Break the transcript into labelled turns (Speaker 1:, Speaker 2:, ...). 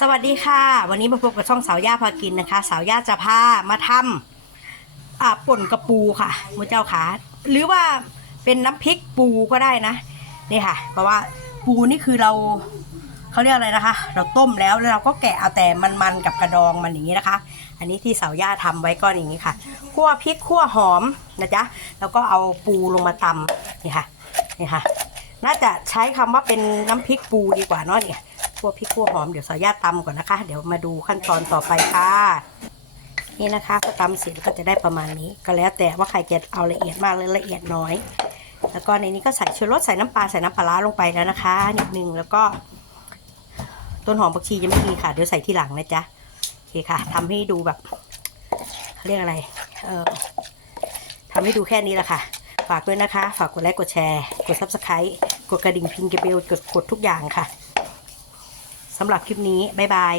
Speaker 1: สวัสดีค่ะ วันนี้มาพบกับช่องสาวย่าพากินนะคะ สาวย่าจะพามาทำอ่าป่นกระปูค่ะมือเจ้าขาหรือว่าเป็นน้ำพริกปูก็ได้นะนี่ค่ะ เพราะว่าปูนี่คือเราเขาเรียกอะไรนะคะ เราต้มแล้วแล้วเราก็แกะเอาแต่มันๆกับกระดองมันอย่างนี้นะคะ อันนี้ที่สาวย่าทำไว้ก็อย่างนี้ค่ะคั่วพริกคั่วหอมนะจ๊ะแล้วก็เอาปูลงมาตำนี่ค่ะนี่ค่ะ น่าจะใช้คำว่าเป็นน้ำพริกปูดีกว่าเนาะเนี่ย คั่วพริกคั่วหอมเดี๋ยวสายาตตำก่อนนะคะ เดี๋ยวมาดูขั้นตอนต่อไปค่ะนี่นะคะพอตำเสร็จก็จะได้ประมาณนี้ ก็แล้วแต่ว่าใครจะเอาละเอียดมากหรือละเอียดน้อย แล้วก็ในนี้ก็ใส่ชูรสใส่น้ำปลาใส่น้ำปลาลงไปแล้วนะคะนิดนึงแล้วก็ ต้นหอมผักชียังไม่มีค่ะเดี๋ยวใส่ที่หลังนะจ๊ะโอเคค่ะทำให้ดูแบบเขาเรียกอะไร เออทำให้ดูแค่นี้แหละค่ะ ฝากด้วยนะคะ ฝากกดไลค์กดแชร์ กด subscribe กดกระดิ่งพิงกระเบลกดกดทุกอย่างค่ะ สำหรับคลิปนี้ บ๊ายบาย